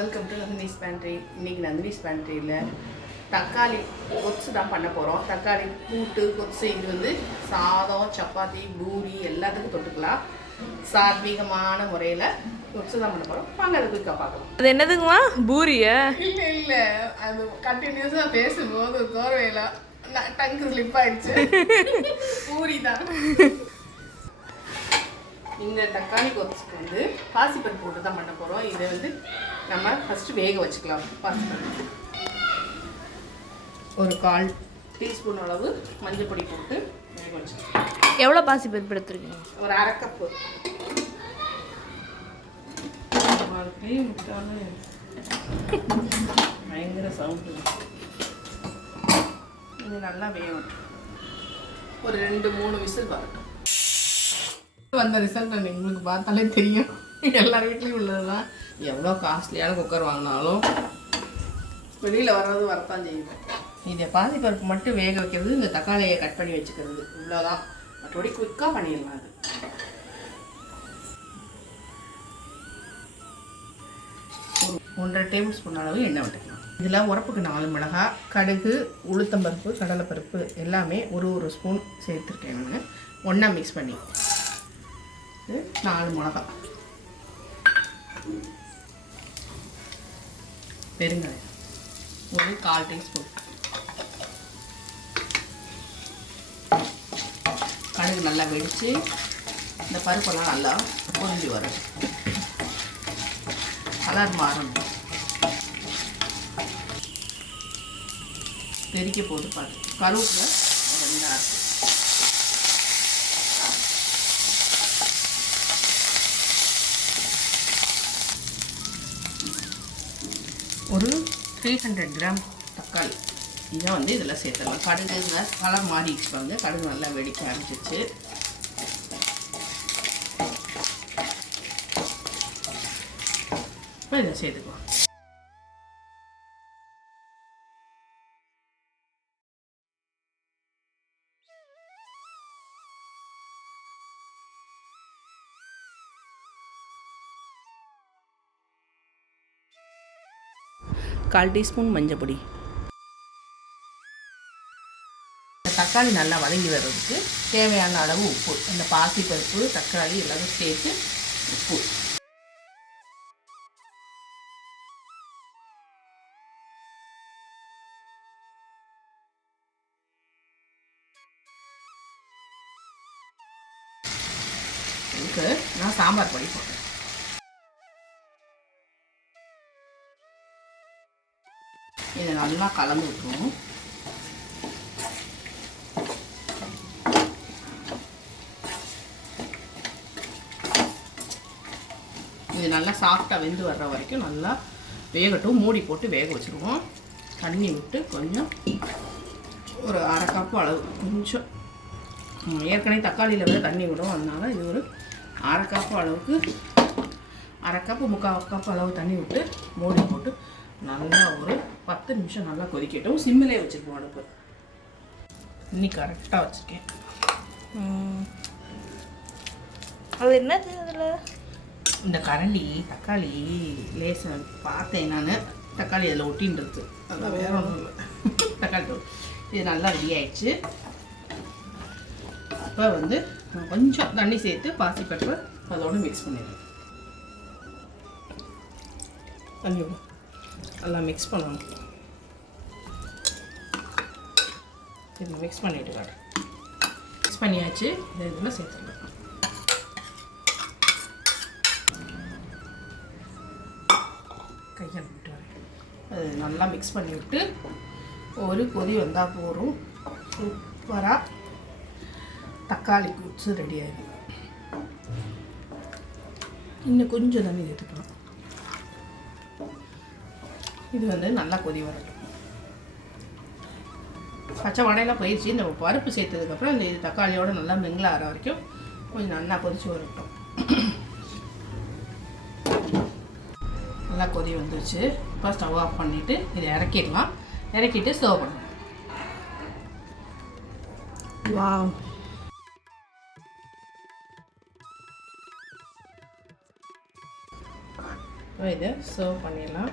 Welcome to Nandini's pantry இன்னைக்கு நந்தினிஸ் பேண்ட்ரியில் தக்காளி கொத்து தான் பண்ண போகிறோம் தக்காளி கூட்டு கொத்து இது வந்து சாதம் சப்பாத்தி பூரி எல்லாத்துக்கும் தொட்டுக்கலாம். சாத்வீகமான முறையில் கொத்து தான் பண்ண போகிறோம் வாங்க அதை குயிக்காக பார்க்கலாம். அது என்னதுங்கம்மா? பூரியா? இல்லை இல்லை. அது கண்டினியூஸாக பேசும்போது கோர்வையில் டங்கு ஸ்லிப் ஆயிடுச்சு. பூரி தான். இந்த தக்காளி கொத்துக்கு வந்து பாசிப்பருப்பு போட்டு தான் பண்ண போகிறோம் இதை வந்து நம்ம ஃபஸ்ட்டு வேக வச்சுக்கலாம். பாசிப்பருப்பு ஒரு கால் டீஸ்பூன் அளவு மஞ்சள் பொடி போட்டு வேக வச்சுக்கலாம். எவ்வளோ பாசி பருப்பு எடுத்துருக்கீங்க? ஒரு அரை கப்பு. பயங்கர சவுண்டு இது நல்லா வேகட்டும் ஒரு ரெண்டு மூணு விசில் வரட்டும். வந்த ரிசல்ட் உங்களுக்கு பார்த்தாலே தெரியும். எல்லார் வீட்லேயும் உள்ளது தான் எவ்வளோ காஸ்ட்லியான குக்கர் வாங்கினாலும் வெளியில் வர்றது வரத்தான் செய்யும் இதை பாசிப்பருப்பு மட்டும் வேக வைக்கிறது இந்த தக்காளியை கட் பண்ணி வச்சுக்கிறது. இவ்வளோதான் மற்றபடி குயிக்காக பண்ணிடலாம் அது. ஒன்றரை டேபிள் ஸ்பூன் அளவு எண்ணெய் விட்டுக்கலாம். இதில் உரப்புக்கு நாலு மிளகாய் கடுகு உளுத்தம்பருப்பு கடலைப்பருப்பு எல்லாமே ஒரு ஒரு ஸ்பூன் சேர்த்துருக்கேன் நான். ஒன்றா மிக்ஸ் பண்ணி. இது நாலு மிளகா. பெருங்காயம் ஒரு கால் டீஸ்பூன். கடுகு நல்லா வெடித்து இந்த பருப்பெல்லாம் நல்லா பொரிஞ்சு வரும். கலர் மாறணும். பெருக்கி போட்டு பாரு. கருவேப்பிலை ஒரு ரெண்டு அரை ஒரு த்ரீ ஹண்ட்ரட் கிராம் தக்காளி. இதை வந்து இதில் சேர்த்துடலாம். கடுகுங்க கலர் மாறிடுச்சு பாருங்க. கடுகு நல்லா வெடிக்க ஆரம்பிச்சிச்சு இப்போ இதை சேர்த்துக்கலாம். கால் டீஸ்பூன் மஞ்சள் பொடி. இந்த தக்காளி நல்லா வதங்கி வர்றதுக்கு தேவையான அளவு உப்பு. இந்த பாசிப்பருப்பு தக்காளி எல்லாத்தையும் சேர்த்து உப்பு. இதுக்கு நான் சாம்பார் பொடி போடுறேன் இதை நல்லா கலந்து விட்டுருவோம் இது நல்லா சாஃப்டாக வெந்து வர்ற வரைக்கும் நல்லா வேகட்டும். மூடி போட்டு வேக வச்சுருவோம். தண்ணி விட்டு கொஞ்சம் ஒரு அரை கப்பு அளவு. கொஞ்சம். ஏற்கனவே தக்காளியில் வந்து தண்ணி விடும். அதனால் இது ஒரு அரை கப்பு அளவுக்கு அரை கப்பு முக்கால் கப்பு அளவு தண்ணி விட்டு மூடி போட்டு நல்லா ஒரு பத்து நிமிஷம் நல்லா கொதிக்கட்டும். சிம்மிலே வச்சுருப்போம் அடுப்பு. இன்னி கரெக்டாக வச்சுருக்கேன். அது என்னது அதில் இந்த கரண்டி தக்காளி லேசாக பார்த்தேன் நான். தக்காளி அதில் ஒட்டின்றது. அதான் வேற ஒன்றும் இல்லை. தக்காளி தூள் இது நல்லா ரெடி ஆயிடுச்சு. இப்போ வந்து கொஞ்சம் தண்ணி சேர்த்து பாசிப்பருப்பு அதோட மிக்ஸ் பண்ணிடுறேன் தண்ணி. நல்லா மிக்ஸ் பண்ணணும் இது மிக்ஸ் பண்ணிட்டு வரேன் மிக்ஸ் பண்ணியாச்சு. இந்த இதில் சேர்த்துடலாம் கையால் விட்டு வரேன். அது நல்லா மிக்ஸ் பண்ணி விட்டு ஒரு கொதி வந்தால் போதும். சூப்பராக தக்காளி கூட்ஸு ரெடி ஆகிடும் இன்னும் கொஞ்சம் தண்ணி எடுத்துக்கலாம் இது வந்து நல்லா கொதி வரட்டும். பச்சை வடையெல்லாம் போயிடுச்சு இந்த பருப்பு சேர்த்ததுக்கப்புறம் இந்த இது தக்காளியோட நல்லா மெங்கில் ஆற வரைக்கும் கொஞ்சம் நல்லா கொதிச்சு வரட்டும். நல்லா கொதி வந்துருச்சு. இப்போ ஸ்டவ் ஆஃப் பண்ணிவிட்டு இதை இறக்கிடலாம். இறக்கிட்டு சர்வ் பண்ணலாம். வாவ். இதை சர்வ் பண்ணிடலாம்.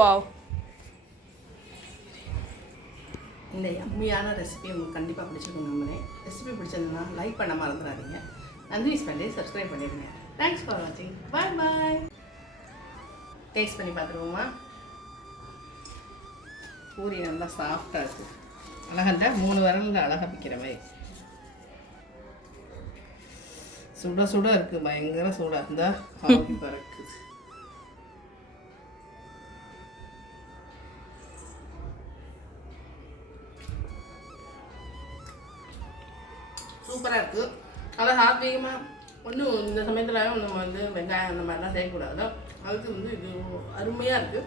வாவ் இந்த எம்மியான ரெசிபி உங்களுக்கு கண்டிப்பாக பிடிச்சிருக்கும் நம்புறேன். ரெசிபி பிடிச்சதுன்னா லைக் பண்ண மறந்துடாதீங்க நந்தினி ஸ்பெண்டே சப்ஸ்கிரைப் பண்ணிடுங்க. தேங்க்ஸ் ஃபார் வாட்சிங் பாய் பாய் டேஸ்ட் பண்ணி பார்த்துருவோமா? பூரி நல்லா சாஃப்டாக இருக்குது அழகா மூணு விரலில் அழகாக பிக்கிற மாதிரி. சுட சுட இருக்குது பயங்கர சூடாக இருந்தால் பறக்குது. சூப்பராக இருக்குது அதான் சாத்வீகமாக ஒன்றும் இந்த சமயத்தில் நம்ம வந்து வெங்காயம் அந்த மாதிரிலாம் செய்யக்கூடாது அதுக்கு வந்து இது அருமையாக இருக்குது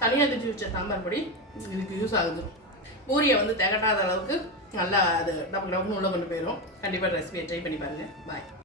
தனியாக திச்சு வச்ச சாம்பார் பொடி இதுக்கு யூஸ் ஆகுது. பூரியை வந்து திகட்டாத அளவுக்கு நல்லா அது டப்பு டப்புன்னு உள்ளே கொண்டு போயிடும் கண்டிப்பாக ரெசிபியை ட்ரை பண்ணி பாருங்கள் பாய்